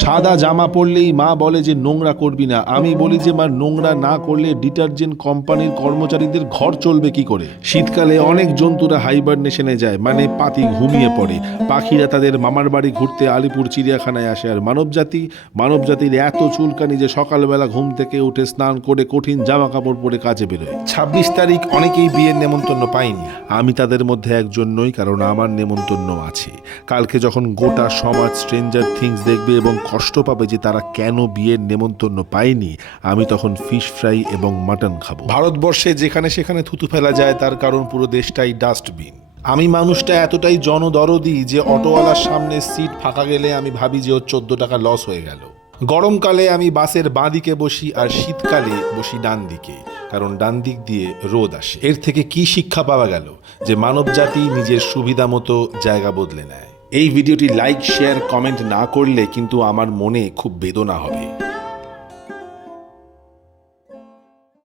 সাদা জামা পরলেই মা বলে যে নোংরা করবি না, আমি বলি যে মা নোংরা না করলে ডিটারজেন্ট কোম্পানির কর্মচারীদের ঘর চলবে কি করে। শীতকালে অনেক জন্তুরা হাইবারনেশনে যায়, মানে পাতি ঘুমিয়ে পড়ে। পাখিরা তাদের মামার বাড়ি ঘুরতে আলিপুর চিড়িয়াখানায় আসে, আর মানবজাতির এত চুলকানি যে সকালবেলা ঘুম থেকে উঠে স্নান করে কঠিন জামা কাপড় পরে কাজে বেরোয়। 26 তারিখ অনেকেই বিয়ের নেমন্তন্ন পায়নি, আমি তাদের মধ্যে একজন নই, কারণ আমার নেমন্তন্ন আছে। কালকে যখন গোটা সমাজ স্ট্রেঞ্জার থিংস দেখবে এবং কষ্ট পাবে যে তারা কেন বিয়ের নেমন্তন্ন পায়নি, আমি তখন ফিশ ফ্রাই এবং মাটন খাবো। ভারতবর্ষে যেখানে সেখানে থুতু ফেলা যায়, তার কারণ পুরো দেশটাই ডাস্টবিন। আমি মানুষটা এতটাই জনদরদি যে অটোওয়ালার সামনে সিট ফাঁকা গেলে আমি ভাবি যে ওর 14 টাকা লস হয়ে গেল। গরমকালে আমি বাসের বাঁ দিকে বসি আর শীতকালে বসি ডান দিকে, কারণ ডান দিক দিয়ে রোদ আসে। এর থেকে কি শিক্ষা পাওয়া গেল? যে মানবজাতি নিজের সুবিধা মতো জায়গা বদলে নেয়। এই ভিডিওটি লাইক, শেয়ার, কমেন্ট না করলে কিন্তু আমার মনে খুব বেদনা হবে।